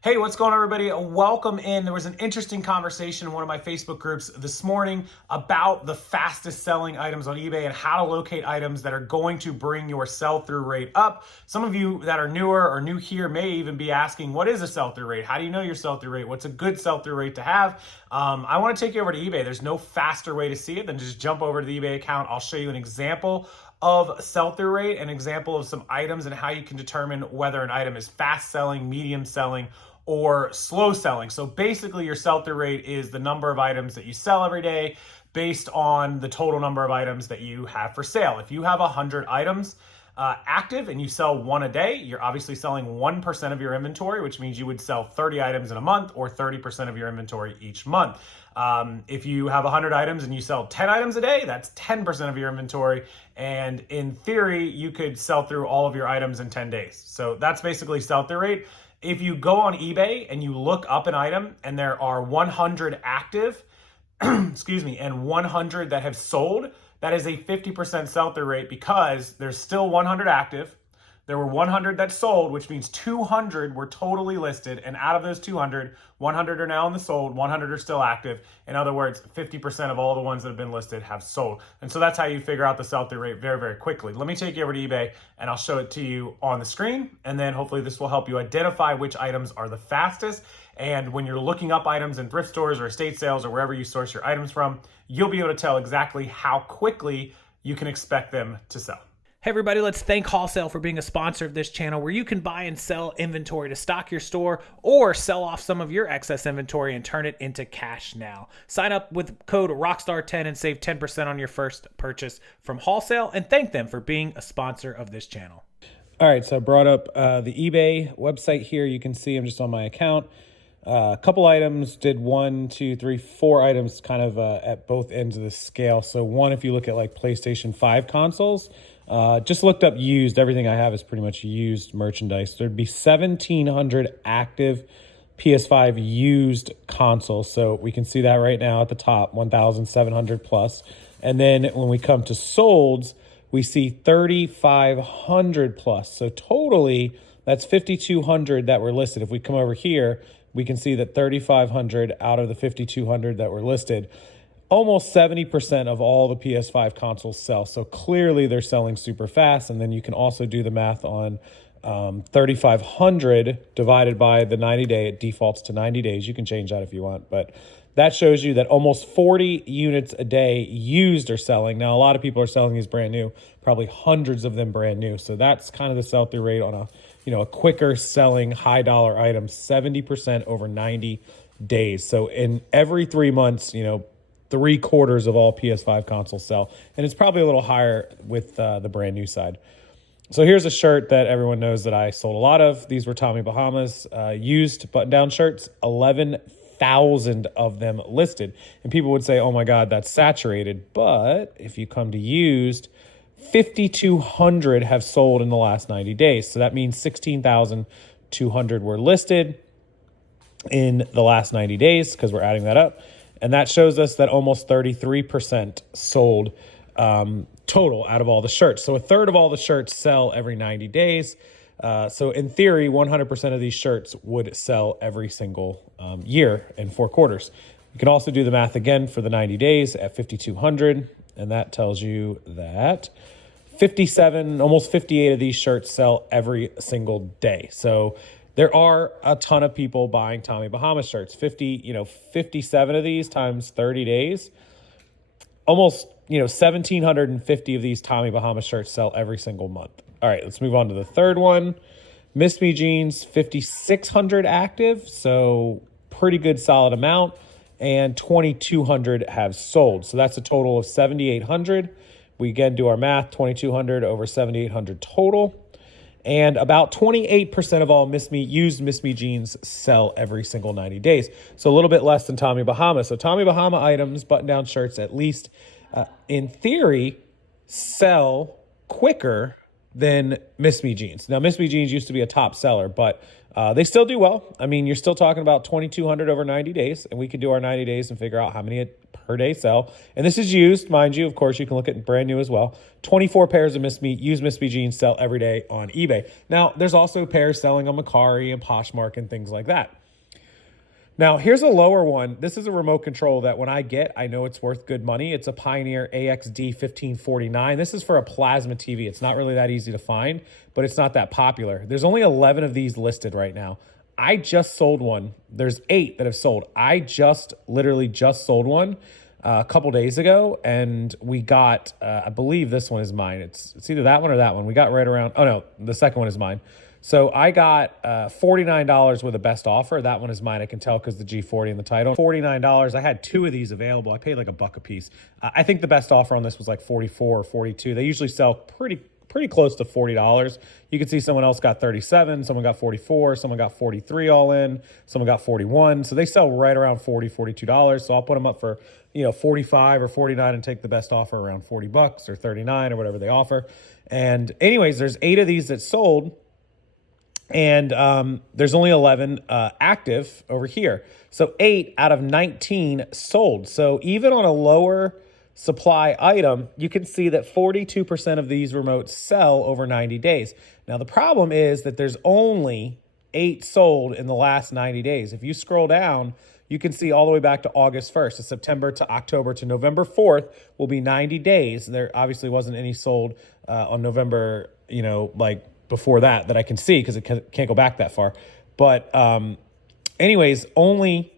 Hey, what's going on, everybody? Welcome in. There was an interesting conversation in one of my Facebook groups this morning about the fastest selling items on eBay and how to locate items that are going to bring your sell-through rate up. Some of you that are newer or new here may even be asking, what is a sell-through rate? How do you know your sell-through rate? What's a good sell-through rate to have? I want to take you over to eBay. There's no faster way to see it than just jump over to the eBay account. I'll show you an example of sell-through rate, an example of some items and how you can determine whether an item is fast selling, medium selling, or slow selling. So basically your sell-through rate is the number of items that you sell every day based on the total number of items that you have for sale. If you have 100 items active and you sell one a day, you're obviously selling 1% of your inventory, which means you would sell 30 items in a month or 30% of your inventory each month. If you have 100 items and you sell 10 items a day, that's 10% of your inventory. And in theory, you could sell through all of your items in 10 days. So that's basically sell-through rate. If you go on eBay and you look up an item and there are 100 active, excuse me, and 100 that have sold, that is a 50% sell-through rate because there's still 100 active. There were 100 that sold, which means 200 were totally listed. And out of those 200, 100 are now in the sold, 100 are still active. In other words, 50% of all the ones that have been listed have sold. And so that's how you figure out the sell-through rate very, very quickly. Let me take you over to eBay and I'll show it to you on the screen. And then hopefully this will help you identify which items are the fastest. And when you're looking up items in thrift stores or estate sales or wherever you source your items from, you'll be able to tell exactly how quickly you can expect them to sell. Hey everybody, let's thank Wholesale for being a sponsor of this channel where you can buy and sell inventory to stock your store or sell off some of your excess inventory and turn it into cash now. Sign up with code Rockstar10 and save 10% on your first purchase from Wholesale, and thank them for being a sponsor of this channel. All right, so I brought up the eBay website here. You can see I'm just on my account. A couple items, did 1, 2, 3, 4 items kind of at both ends of the scale. So one, if you look at like PlayStation 5 consoles, just looked up used. Everything I have is pretty much used merchandise. There'd be 1,700 active PS5 used consoles. So we can see that right now at the top, 1,700 plus. And then when we come to solds, we see 3,500 plus. So totally, that's 5,200 that were listed. If we come over here, we can see that 3,500 out of the 5,200 that were listed, almost 70% of all the PS5 consoles sell. So clearly they're selling super fast. And then you can also do the math on 3,500 divided by the 90-day. It defaults to 90 days. You can change that if you want. But that shows you that almost 40 units a day used are selling. Now, a lot of people are selling these brand new, probably hundreds of them brand new. So that's kind of the sell-through rate on a quicker selling high dollar item, 70% over 90 days. So in every 3 months, 3/4 of all PS5 consoles sell. And it's probably a little higher with the brand new side. So here's a shirt that everyone knows that I sold a lot of. These were Tommy Bahama's used button-down shirts, 11,000 of them listed. And people would say, oh my God, that's saturated. But if you come to used, 5,200 have sold in the last 90 days. So that means 16,200 were listed in the last 90 days because we're adding that up. And that shows us that almost 33% sold total out of all the shirts. So a third of all the shirts sell every 90 days. So in theory, 100% of these shirts would sell every single year in 4 quarters. You can also do the math again for the 90 days at 5,200. And that tells you that 57, almost 58 of these shirts sell every single day. So there are a ton of people buying Tommy Bahama shirts. 57 of these times 30 days, almost, 1,750 of these Tommy Bahama shirts sell every single month. All right, let's move on to the third one. Miss Me Jeans, 5,600 active, so pretty good solid amount, and 2,200 have sold. So that's a total of 7,800. We again do our math, 2,200 over 7,800 total. And about 28% of all used Miss Me jeans sell every single 90 days. So a little bit less than Tommy Bahama. So Tommy Bahama items, button-down shirts, at least in theory, sell quicker than Miss Me jeans. Now, Miss Me jeans used to be a top seller, but they still do well. I mean, you're still talking about 2,200 over 90 days, and we can do our 90 days and figure out how many per day sell. And this is used, mind you. Of course, you can look at brand new as well. 24 pairs of used Miss Me jeans sell every day on eBay. Now, there's also pairs selling on Mercari and Poshmark and things like that. Now, here's a lower one. This is a remote control that when I get, I know it's worth good money. It's a Pioneer AXD 1549. This is for a plasma TV. It's not really that easy to find, but it's not that popular. There's only 11 of these listed right now. I just sold one. There's 8 that have sold. I literally just sold one a couple days ago, and we got, I believe this one is mine. It's either that one or that one. We got right around, oh no, the second one is mine. So I got $49 with a best offer. That one is mine. I can tell because the G40 in the title. $49. I had 2 of these available. I paid like $1 a piece. I think the best offer on this was like 44 or 42. They usually sell pretty close to $40. You can see someone else got 37, someone got 44, someone got 43 all in, someone got 41. So they sell right around $40, $42. So I'll put them up for, 45 or 49 and take the best offer around $40 or 39 or whatever they offer. And anyways, there's 8 of these that sold. And there's only 11 active over here. So 8 out of 19 sold. So even on a lower supply item, you can see that 42% of these remotes sell over 90 days. Now, the problem is that there's only 8 sold in the last 90 days. If you scroll down, you can see all the way back to August 1st, to September to October to November 4th will be 90 days. There obviously wasn't any sold on November, before that I can see because it can't go back that far. But anyways, only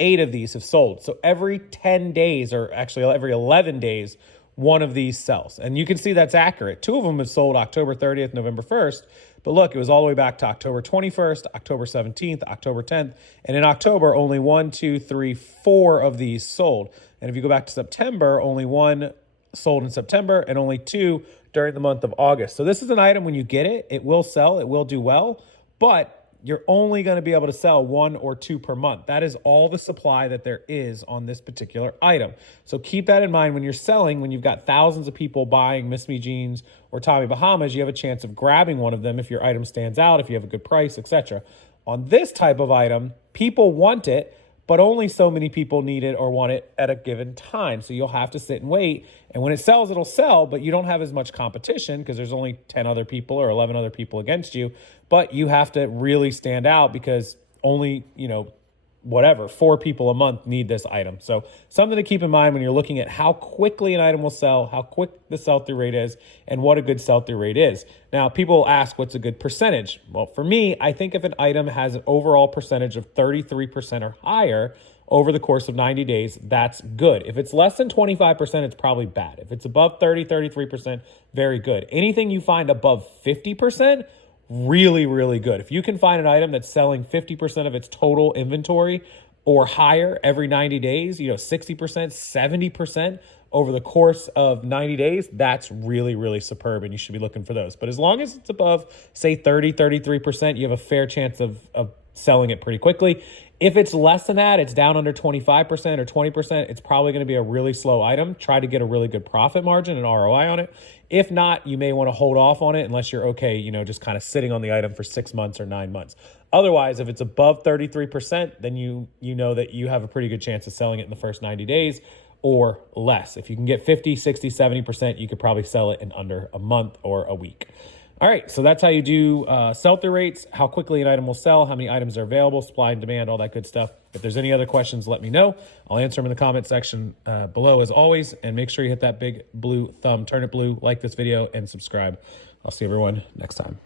8 of these have sold. So every 10 days, or actually every 11 days, one of these sells. And you can see that's accurate. 2 of them have sold October 30th, November 1st. But look, it was all the way back to October 21st, October 17th, October 10th. And in October, only 1, 2, 3, 4 of these sold. And if you go back to September, only 1 sold in September and only 2 during the month of August. So this is an item, when you get it, it will sell, it will do well, but you're only going to be able to sell 1 or 2 per month. That is all the supply that there is on this particular item. So keep that in mind when you're selling. When you've got thousands of people buying Miss Me jeans or Tommy Bahamas, you have a chance of grabbing one of them if your item stands out, if you have a good price, etc. On this type of item, people want it, but only so many people need it or want it at a given time. So you'll have to sit and wait. And when it sells, it'll sell, but you don't have as much competition because there's only 10 other people or 11 other people against you. But you have to really stand out because only, 4 people a month need this item. So something to keep in mind when you're looking at how quickly an item will sell, how quick the sell-through rate is, and what a good sell-through rate is. Now, people ask, what's a good percentage? Well, for me, I think if an item has an overall percentage of 33% or higher over the course of 90 days, that's good. If it's less than 25%, it's probably bad. If it's above 33%, very good. Anything you find above 50%, really, really good. If you can find an item that's selling 50% of its total inventory or higher every 90 days, 60%, 70% over the course of 90 days, that's really, really superb, and you should be looking for those. But as long as it's above, say, 33%, you have a fair chance of selling it pretty quickly. If it's less than that, it's down under 25% or 20%, it's probably going to be a really slow item. Try to get a really good profit margin and ROI on it. If not, you may want to hold off on it unless you're okay, just kind of sitting on the item for 6 months or 9 months. Otherwise, if it's above 33%, then you know that you have a pretty good chance of selling it in the first 90 days or less. If you can get 50, 60, 70%, you could probably sell it in under a month or a week. All right, so that's how you do sell-through rates, how quickly an item will sell, how many items are available, supply and demand, all that good stuff. If there's any other questions, let me know. I'll answer them in the comment section below as always, and make sure you hit that big blue thumb, turn it blue, like this video, and subscribe. I'll see everyone next time.